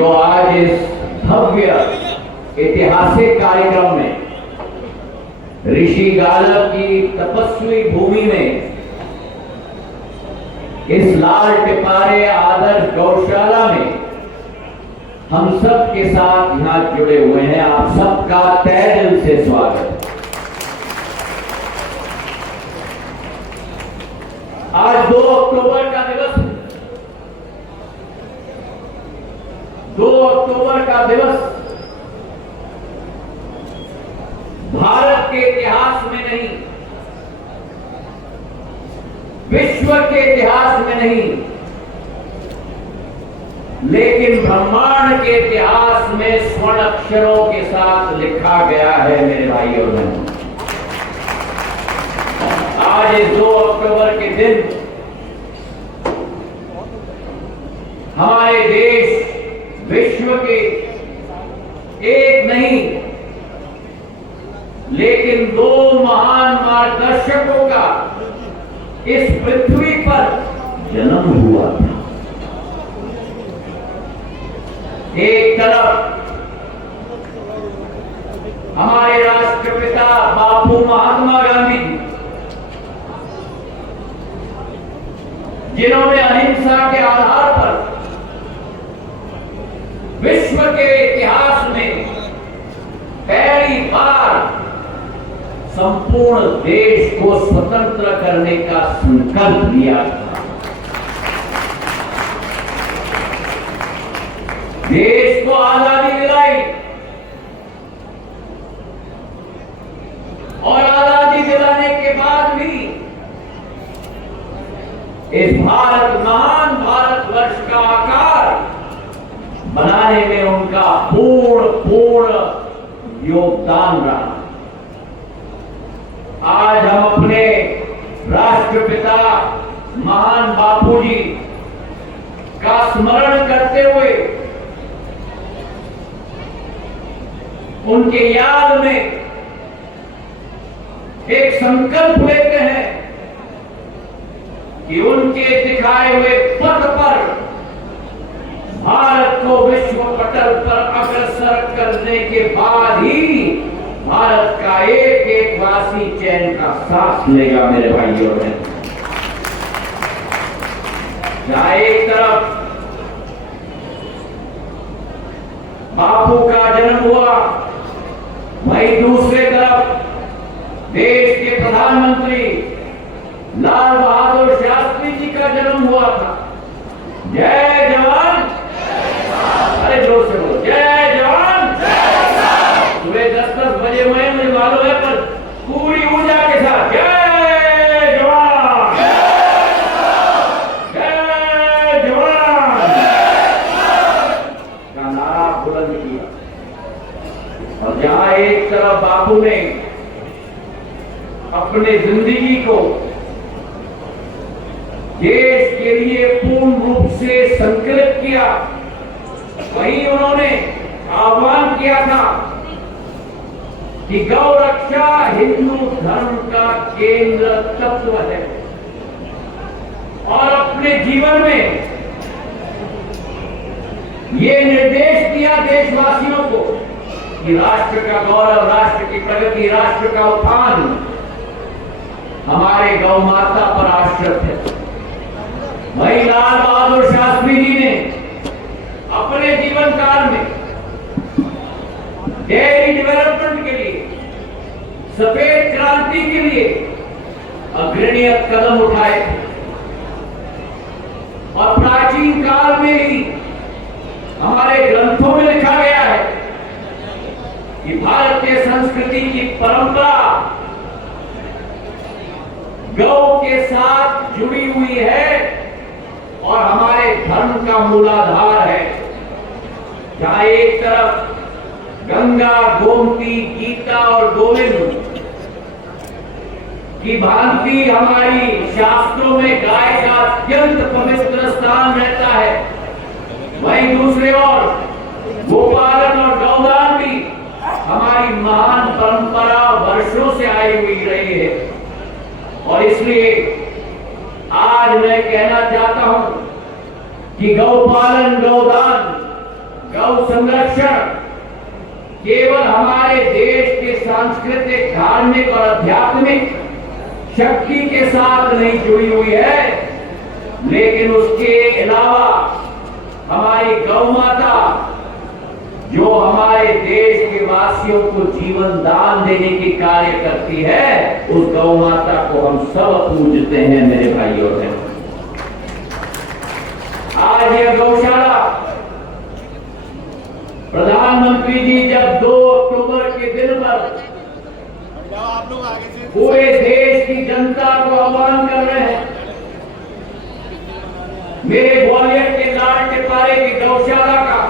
जो आज इस भव्य ऐतिहासिक कार्यक्रम में ऋषि गालव की तपस्वी भूमि में इस लाल टिपारे आदर्श गौशाला में हम सब के साथ यहां जुड़े हुए हैं। आप सबका तहे दिल से स्वागत है। आज 2 अक्टूबर का दिवस है। 2 अक्टूबर का दिवस भारत के इतिहास में नहीं, विश्व के इतिहास में नहीं, लेकिन ब्रह्मांड के इतिहास में स्वर्ण अक्षरों के साथ लिखा गया है मेरे भाई और बहनों। आज इस 2 अक्टूबर के दिन हमारे देश विश्व के एक नहीं लेकिन 2 महान मार्गदर्शकों का इस पृथ्वी पर जन्म हुआ था। एक तरफ हमारे राष्ट्रपिता बापू महात्मा गांधी जी, जिन्होंने अहिंसा के आधार पर विश्व के इतिहास में पहली बार संपूर्ण देश को स्वतंत्र करने का संकल्प लिया था। देश को आजादी दिलाई और आजादी दिलाने के बाद भी इस महान भारतवर्ष का आकार बनाने में उनका पूर्ण योगदान रहा। आज हम अपने राष्ट्रपिता महान बापूजी का स्मरण करते हुए उनके याद में एक संकल्प लेते हैं कि उनके दिखाए हुए पथ पर भारत को विश्व पटल पर अग्रसर करने के बाद ही भारत का एक वासी चैन का सांस लेगा मेरे भाइयों ने। जहां एक तरफ बापू का जन्म हुआ, वहीं दूसरे तरफ देश के प्रधानमंत्री लाल बहादुर शास्त्री जी का जन्म हुआ था। जय जवान, अरे जोर से बोलो, जय जवान। सुबह 10-10 बजे मुझे मालूम है, पर पूरी ऊर्जा के साथ जय जवान, जय जवान का नारा बुलंद किया। और जहां एक तरफ बापू ने अपने जिंदगी को देश के लिए पूर्ण रूप से संकल्प किया, वहीं उन्होंने आह्वान किया था कि गौ रक्षा हिंदू धर्म का केंद्र तत्व है। और अपने जीवन में ये निर्देश दिया देशवासियों को कि राष्ट्र का गौरव, राष्ट्र की प्रगति, राष्ट्र का उत्थान हमारे गौ माता पर आश्रित है। वही लाल बहादुर शास्त्री जी ने अपने जीवन काल में डेयरी डेवलपमेंट के लिए, सफेद क्रांति के लिए अग्रणी कदम उठाए थे। और प्राचीन काल में ही हमारे ग्रंथों में लिखा गया है कि भारतीय संस्कृति की परंपरा गौ के साथ जुड़ी हुई है और हमारे धर्म का मूलाधार है। जहां एक तरफ गंगा, गोमती, गीता और गोविंद की भांति हमारी शास्त्रों में गाय का अत्यंत पवित्र स्थान रहता है, वहीं दूसरे ओर गोपालन और गौदान भी हमारी महान परंपरा वर्षों से आई हुई रही है। और इसलिए आज मैं कहना चाहता हूं कि गौपालन, गौदान गौ संरक्षण केवल हमारे देश के सांस्कृतिक, धार्मिक और आध्यात्मिक शक्ति के साथ नहीं जुड़ी हुई है, लेकिन उसके अलावा हमारी गौ माता जो हमारे देश के वासियों को जीवन दान देने की कार्य करती है, उस गौ माता को हम सब पूजते हैं मेरे भाइयों बहनों। आज यह गौशाला प्रधानमंत्री जी जब 2 अक्टूबर के दिन पर पूरे देश की जनता को आह्वान कर रहे हैं, मेरे ग्वालियर के लाल टिपारे की गौशाला का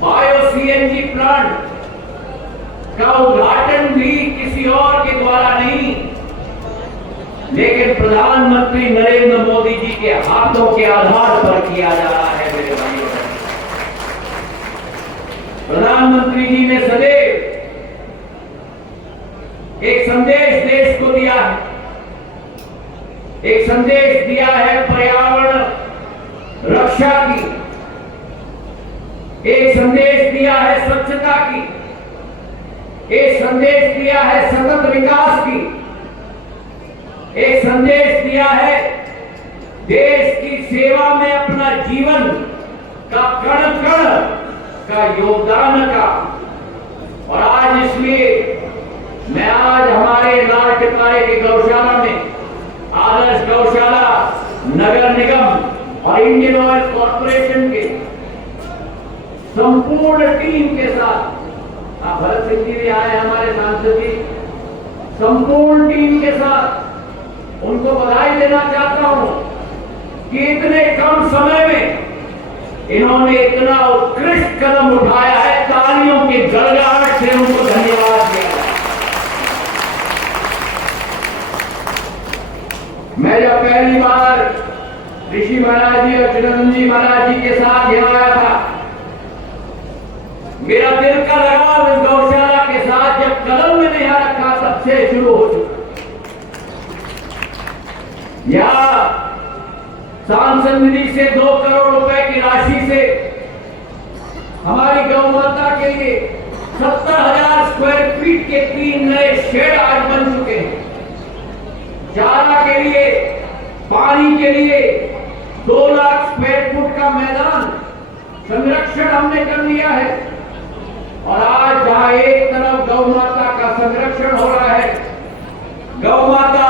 बायो सीएनजी प्लांट का उद्घाटन भी किसी और के द्वारा नहीं, लेकिन प्रधानमंत्री नरेंद्र मोदी जी के हाथों के आधार पर किया जा रहा है मेरे भाइयों। प्रधानमंत्री जी ने सदैव एक संदेश देश को दिया है, एक संदेश दिया है पर्यावरण रक्षा की, एक संदेश दिया है स्वच्छता की, एक संदेश दिया है सतत विकास की, एक संदेश दिया है देश की सेवा में अपना जीवन का कण कण का योगदान का। और आज इसलिए मैं आज हमारे लाल टिपारे की गौशाला में आदर्श गौशाला नगर निगम और इंडियन ऑयल कॉर्पोरेशन के संपूर्ण टीम के साथ, भरत सिंह जी भी आए हमारे सांसद जी, संपूर्ण टीम के साथ उनको बधाई देना चाहता हूं कि इतने कम समय में इन्होंने इतना उत्कृष्ट कदम उठाया है। तालियों की गड़गड़ाहट से उनको धन्यवाद दिया। मैं जब पहली बार ऋषि महाराज जी और चिरंजीव जी महाराज जी के साथ यहाँ आया था, मेरा दिल का लगाव इस गौशाला के साथ जब कदम मैंने यहाँ रखा तब से शुरू हो चुका। यहाँ सांसद निधि से 2 करोड़ रुपए की राशि से हमारी गौ माता के लिए 70,000 स्क्वायर फीट के 3 नए शेड आज बन चुके हैं। चारा के लिए, पानी के लिए 2 लाख स्क्वायर फुट का मैदान संरक्षण हमने कर लिया है। और आज जहां एक तरफ गौ माता का संरक्षण हो रहा है, गौ माता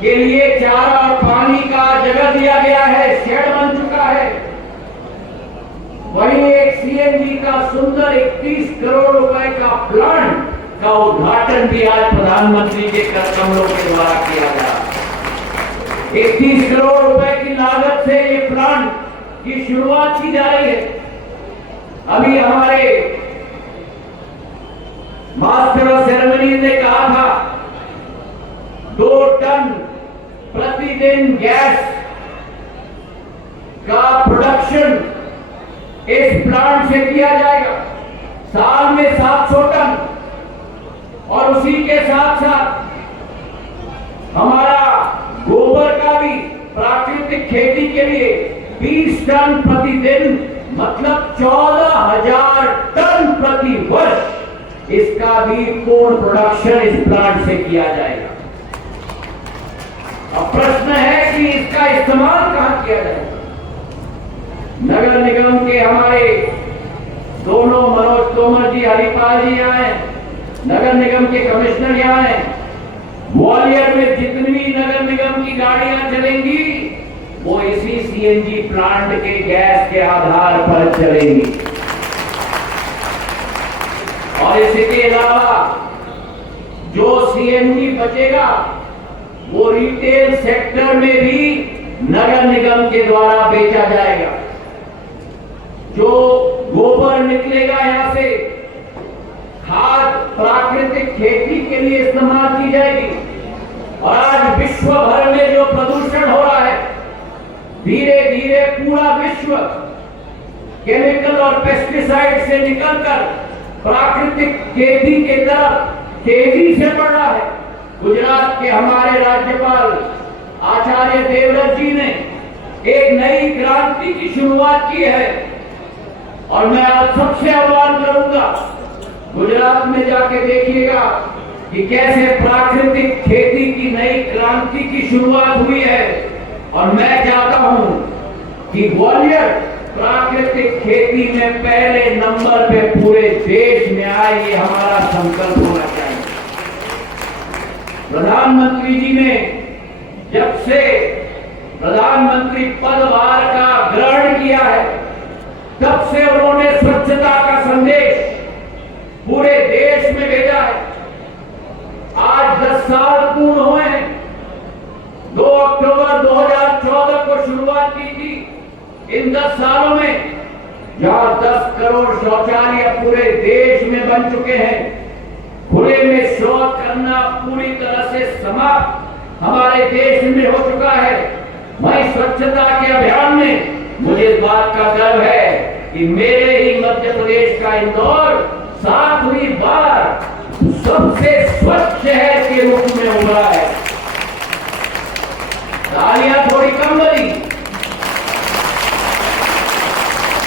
के लिए चारा और पानी का जगह दिया गया है, शेड बन चुका है, वहीं एक सीएनजी का सुंदर 31 करोड़ रुपए का प्लांट का उद्घाटन भी आज प्रधानमंत्री के कर कमलों के द्वारा किया गया। 31 करोड़ रुपए की लागत से ये प्लांट की शुरुआत की जा रही है। अभी हमारे मास्टर ऑफ सेरेमनी ने कहा था 2 टन प्रतिदिन गैस का प्रोडक्शन इस प्लांट से किया जाएगा, साल में 700 टन। और उसी के साथ साथ हमारा गोबर का भी प्राकृतिक खेती के लिए 20 टन प्रतिदिन, मतलब 14,000 टन प्रति वर्ष इसका भी पूर्ण प्रोडक्शन इस प्लांट से किया जाएगा। अब प्रश्न है कि इसका इस्तेमाल कहां किया जाएगा। नगर निगम के हमारे दोनों मनोज तोमर जी, हरिपाल जी यहाँ हैं, नगर निगम के कमिश्नर यहाँ हैं। ग्वालियर में जितनी भी नगर निगम की गाड़ियां चलेंगी वो इसी सीएनजी प्लांट के गैस के आधार पर चलेंगी। और इसके अलावा जो सीएनजी बचेगा वो रिटेल सेक्टर में भी नगर निगम के द्वारा बेचा जाएगा। जो गोबर निकलेगा यहां से खाद प्राकृतिक खेती के लिए इस्तेमाल की जाएगी। और आज विश्व भर में जो प्रदूषण हो रहा है, धीरे धीरे पूरा विश्व केमिकल और पेस्टिसाइड से निकलकर प्राकृतिक खेती की तरफ तेजी से बढ़ रहा है। गुजरात के हमारे राज्यपाल आचार्य देवव्रत जी ने एक नई क्रांति की शुरुआत की है। और मैं आज सबसे आह्वान करूंगा, गुजरात में जाके देखिएगा कि कैसे प्राकृतिक खेती की नई क्रांति की शुरुआत हुई है। और मैं चाहता हूं कि ग्वालियर प्राकृतिक खेती में पहले नंबर पे पूरे देश में आए, ये हमारा संकल्प होना चाहिए। प्रधानमंत्री जी ने जब से प्रधानमंत्री पदभार का ग्रहण किया है, तब से उन्होंने स्वच्छता का संदेश पूरे देश में भेजा है। आज 10 साल पूर्ण हुए हैं। 2 अक्टूबर 2014 को शुरुआत की थी। इन 10 सालों में जहां 10 करोड़ शौचालय पूरे देश में बन चुके हैं, खुले में शौच करना पूरी तरह से समाप्त हमारे देश में हो चुका है। वहीं स्वच्छता के अभियान में मुझे इस बात का गर्व है कि मेरे ही मध्य प्रदेश का इंदौर 7वीं बार सबसे स्वच्छ शहर के रूप में उभरा है। तालियां थोड़ी कम बनी।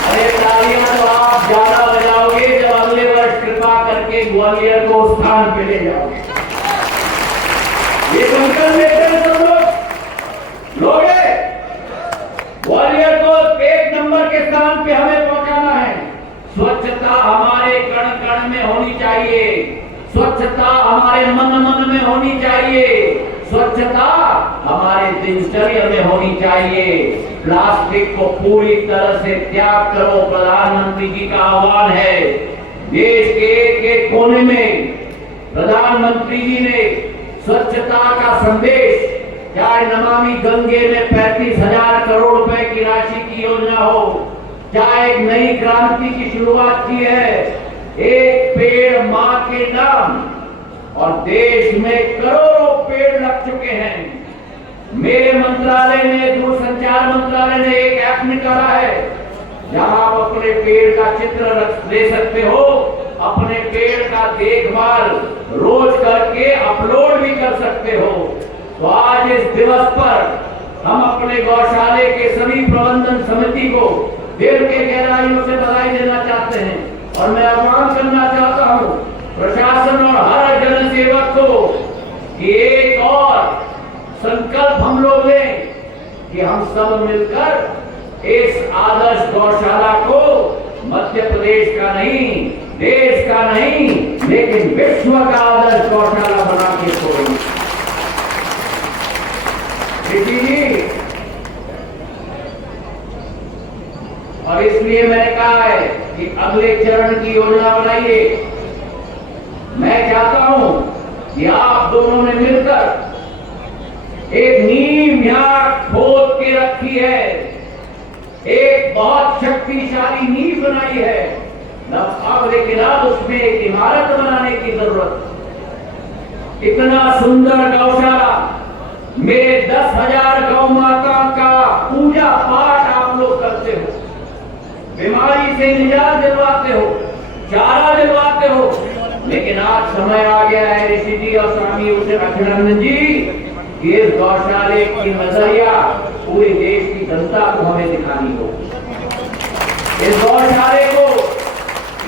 अरे तालियां तो आप ज्यादा बजाओगे जब अगले वर्ष कृपा करके ग्वालियर को स्थान पे ले जाओगे। ये संकल्प लेते हैं सब लोग ग्वालियर को 1 नंबर के स्थान पे हमें पहुंचाना है। स्वच्छता हमारे कण कण में होनी चाहिए, स्वच्छता हमारे मन मन में होनी चाहिए, स्वच्छता हमारे दिनचर्या में होनी चाहिए। प्लास्टिक को पूरी तरह से त्याग करो, प्रधानमंत्री जी का आह्वान है। देश के एक कोने में प्रधानमंत्री जी ने स्वच्छता का संदेश, चाहे नमामि गंगे में 35,000 करोड़ रुपए की राशि की योजना हो, चाहे एक नई क्रांति की शुरुआत की है, एक पेड़ मां के नाम, और देश में करोड़ों पेड़ लग चुके हैं। मेरे मंत्रालय ने, दूरसंचार मंत्रालय ने एक ऐप निकाला है जहां आप अपने पेड़ का चित्र ले सकते हो, अपने पेड़ का देखभाल रोज करके अपलोड भी कर सकते हो। तो आज इस दिवस पर हम अपने गौशाले के सभी प्रबंधन समिति को दिल के गहराइयों से बधाई देना चाहते हैं। और मैं आह्वान करना चाहता हूं प्रशासन और हर जनसेवक को कि एक और संकल्प हम लोग लें कि हम सब मिलकर इस आदर्श गौशाला को मध्य प्रदेश का नहीं, देश का नहीं, लेकिन विश्व का आदर्श गौशाला बना के छोड़ेंगे। जी, और इसलिए मैंने कहा है कि अगले चरण की योजना बनाइए। मैं चाहता हूं कि आप दोनों ने मिलकर एक नींव यहां खोद के रखी है, एक बहुत शक्तिशाली नींव बनाई है। अब लेकिन अब उसमें एक इमारत बनाने की जरूरत। इतना सुंदर गौशाला, मेरे 10,000 गौ माता का पूजा पाठ आप लोग करते हो, बीमारी से निजात दिलवाते हो, चारा दिलवाते हो, लेकिन आज समय आ गया है ऋषि जी और स्वामी अखिलानंद जी कि इस गौशाले की नजरिया पूरे देश की जनता को हमें दिखानी हो। इस गौशाले को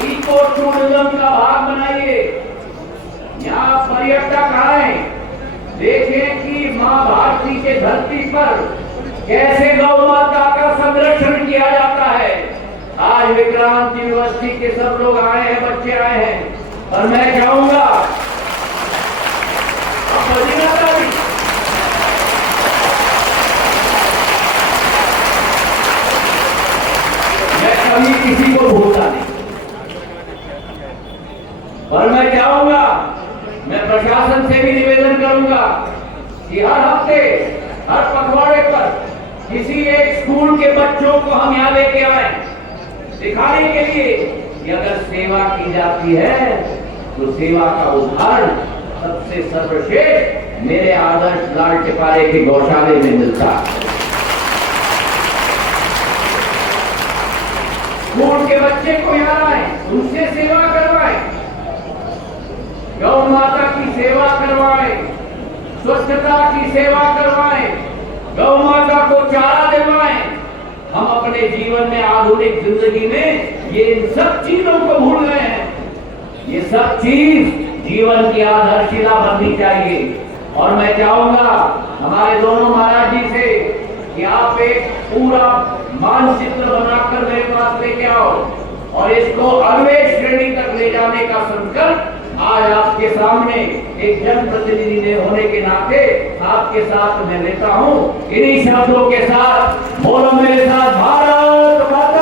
इको टूरिज्म का भाग बनाइए। यहाँ पर्यटक आए, देखें कि माँ भारती के धरती पर कैसे गौ माता का संरक्षण किया जाता है। आज विक्रांत यूनिवर्सिटी के सब लोग आए हैं, बच्चे आए हैं, और मैं चाहूंगा मैं कभी किसी को भूलता नहीं, और मैं चाहूंगा, मैं प्रशासन से भी निवेदन करूंगा कि हर हफ्ते, हर पखवाड़े पर किसी एक स्कूल के बच्चों को हम यहाँ लेके आए, दिखाने के लिए कि अगर सेवा की जाती है तो सेवा का उदाहरण सबसे सर्वश्रेष्ठ मेरे आदर्श लाल टिपारे के गौशाले में मिलता है। स्कूल के बच्चे को यहाँ आए, उनसे सेवा करवाएं, गौ माता की सेवा करवाएं, स्वच्छता की सेवा करवाएं, गौ माता को चारा दिलवाएं, हम अपने जीवन में आधुनिक जिंदगी में ये इन सब चीजों को भूल गए हैं। ये सब चीज जीवन की आधारशिला बननी चाहिए। और मैं चाहूंगा हमारे दोनों महाराज जी से कि आप एक पूरा मानचित्र बनाकर मेरे पास लेके आओ और इसको अगले श्रेणी तक ले जाने का संकल्प आज आपके सामने एक जनप्रतिनिधि होने के नाते आपके साथ मैं लेता हूं। इन्हीं शब्दों के साथ बोलो मेरे साथ, भारत माता